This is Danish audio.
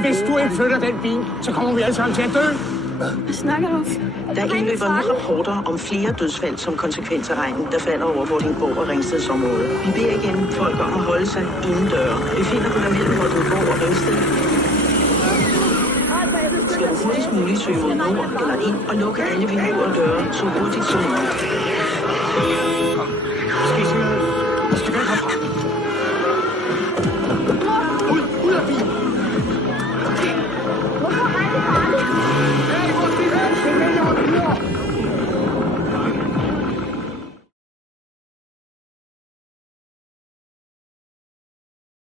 Hvis du ikke flytter den bil, så kommer vi alle sammen til at dø. Hvad snakker du om? Der indløber nu rapporter om flere dødsfald som konsekvens af regnen, der falder over Vordingborg og Ringsteds område. Vi beder igen folk om at holde sig indendøre. Vi finder på der mellem Vordingborg og Ringsted. Skal du hurtigst muligt søge mod nord eller ind og lukke alle vinduer og døre så hurtigt som muligt.